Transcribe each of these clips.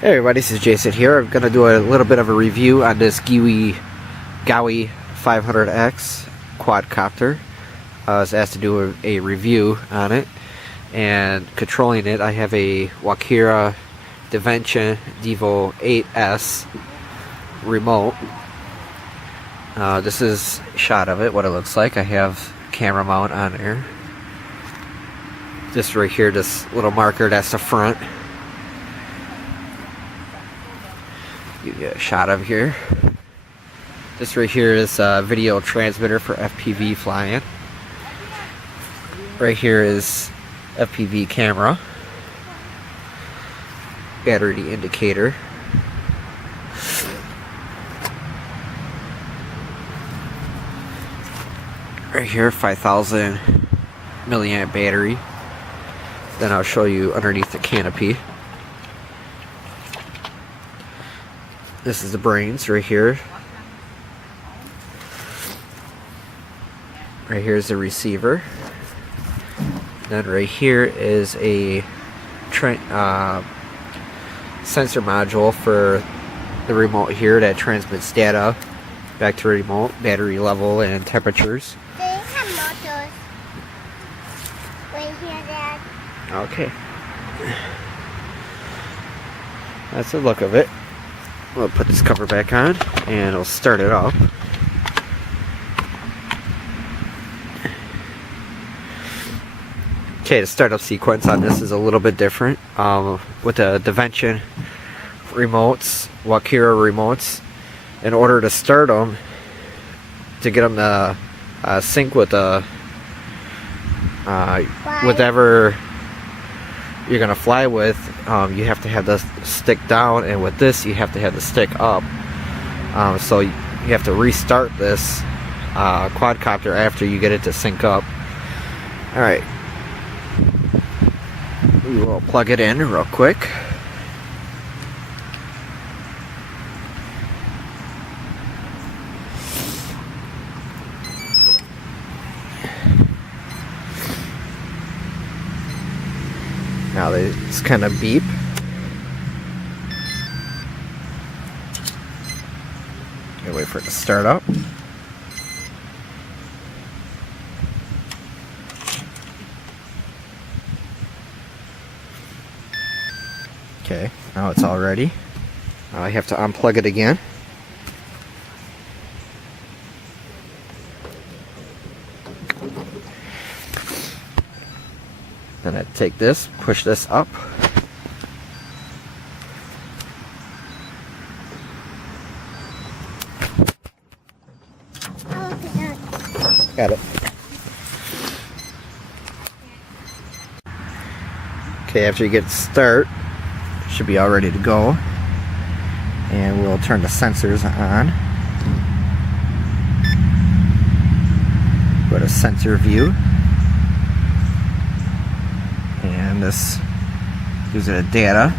Hey everybody, this is Jason here. I'm going to do a little bit of a review on this Gaui500x quadcopter. I was asked to do a review on it, and controlling it I have a Gaui500 Devo 8S remote. This is a shot of it, what it looks like. I have camera mount on there. This right here, this little marker, that's the front. You get a shot of here. This right here is a video transmitter for FPV flying. Right here is FPV camera. Battery indicator. Right here, 5,000 milliamp battery. Then I'll show you underneath the canopy. This is the brains right here. Right here is the receiver. Then right here is a sensor module for the remote here that transmits data back to the remote, battery level and temperatures. They have motors right here, Dad. Okay. That's the look of it. We'll put this cover back on and it'll start it up. Okay, the startup sequence on this is a little bit different. With the Devention remotes, Gaui500 remotes, in order to start them, to get them to sync with the whatever you're gonna fly with, you have to have the stick down, and with this you have to have the stick up. So you have to restart this quadcopter after you get it to sync up. Alright, we will plug it in real quick. Now it's kind of beep. Gotta wait for it to start up. Okay, now it's all ready. Now I have to unplug it again. Then I take this, push this up. Got it. Okay, after you get start, it should be all ready to go. And we'll turn the sensors on. Go to sensor view. And this gives it a data.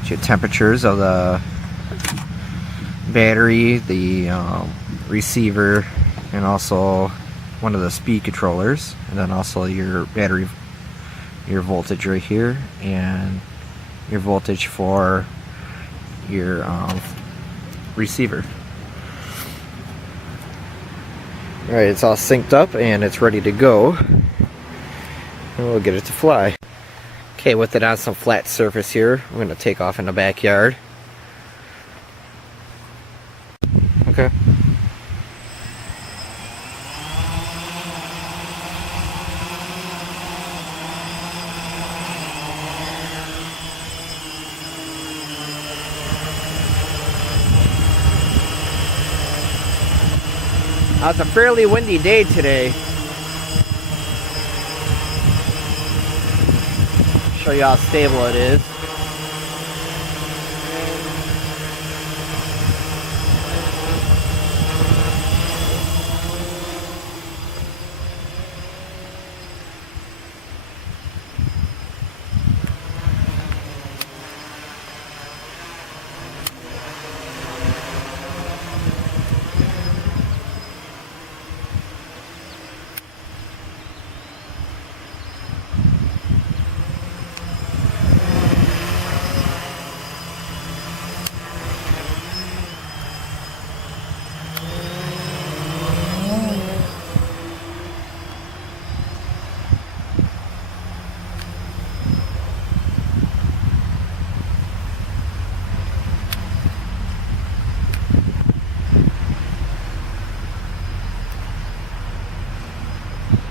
It's your temperatures of the battery, the receiver, and also one of the speed controllers, and then also your battery, your voltage right here, and your voltage for your receiver. Alright, it's all synced up and it's ready to go. And we'll get it to fly. Okay, with it on some flat surface here, I'm going to take off in the backyard. Okay. It's a fairly windy day today. Show you how stable it is.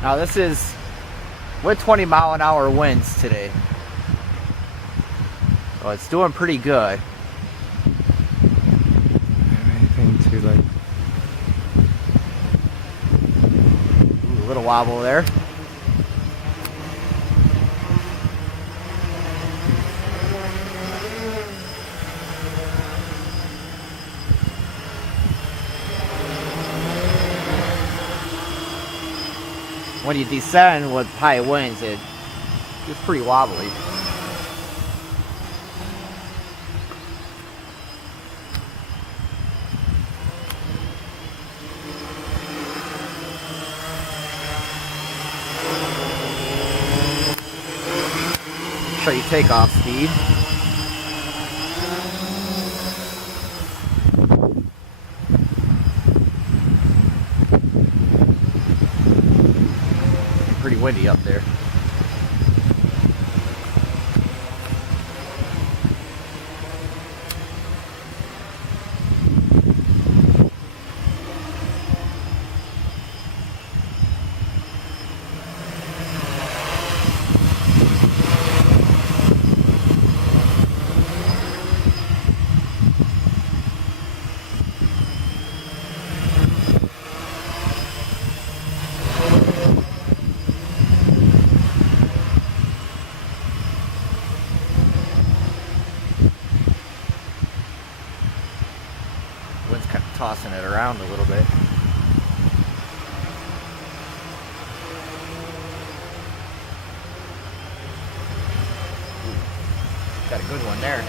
Now this is with 20-mile-an-hour winds today. So it's doing pretty good. Anything to like... Ooh, a little wobble there. When you descend with high winds, it's pretty wobbly. Show you takeoff speed. Pretty windy up there. Wind's kind of tossing it around a little bit. Ooh, got a good one there.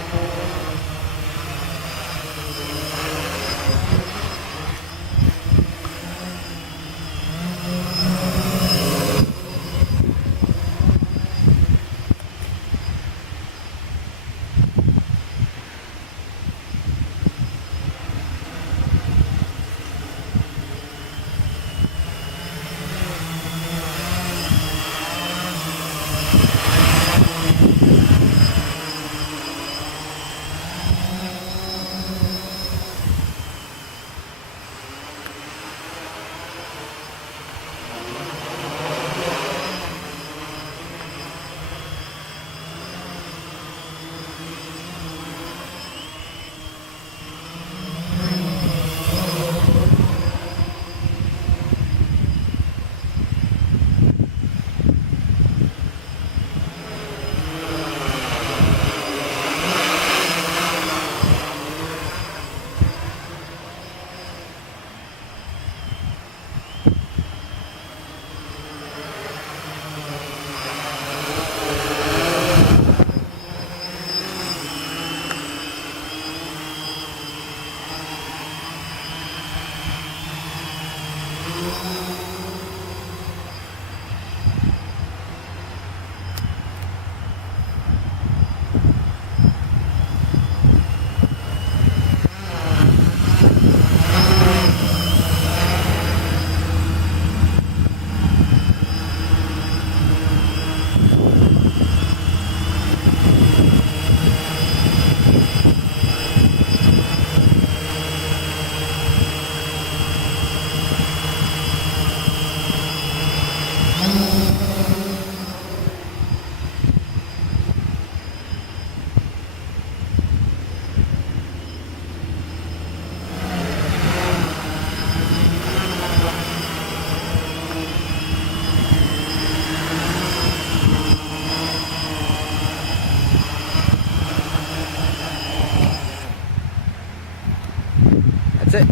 That's it.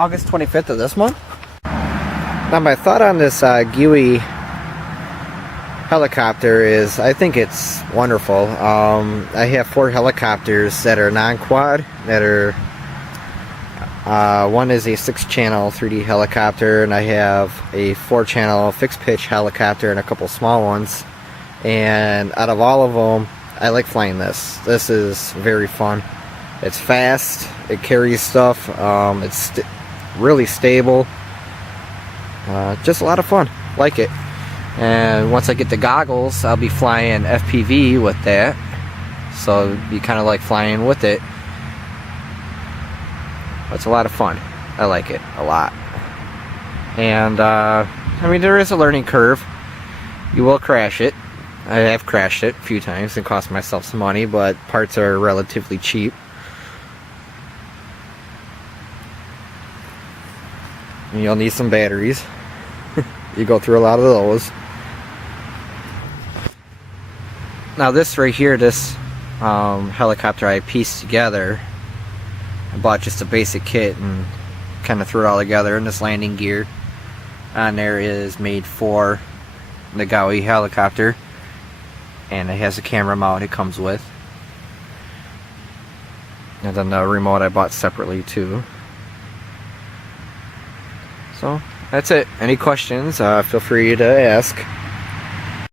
August 25th of this month. Now my thought on this Gaui helicopter is I think it's wonderful. I have 4 helicopters that are non-quad, that are one is a 6-channel 3D helicopter, and I have a 4-channel fixed pitch helicopter and a couple small ones. And out of all of them, I like flying this. This is very fun. It's fast, it carries stuff, it's really stable. Just a lot of fun. Like it. And once I get the goggles, I'll be flying FPV with that. So it'd be kind of like flying with it. It's a lot of fun. I like it a lot. And I mean, there is a learning curve. You will crash it. I have crashed it a few times and cost myself some money, but parts are relatively cheap. And you'll need some batteries. You go through a lot of those. Now this right here, this helicopter I pieced together, I bought just a basic kit and kind of threw it all together, and this landing gear on there is made for the Gaui helicopter, and it has a camera mount it comes with, and then the remote I bought separately too. So that's it. Any questions, feel free to ask.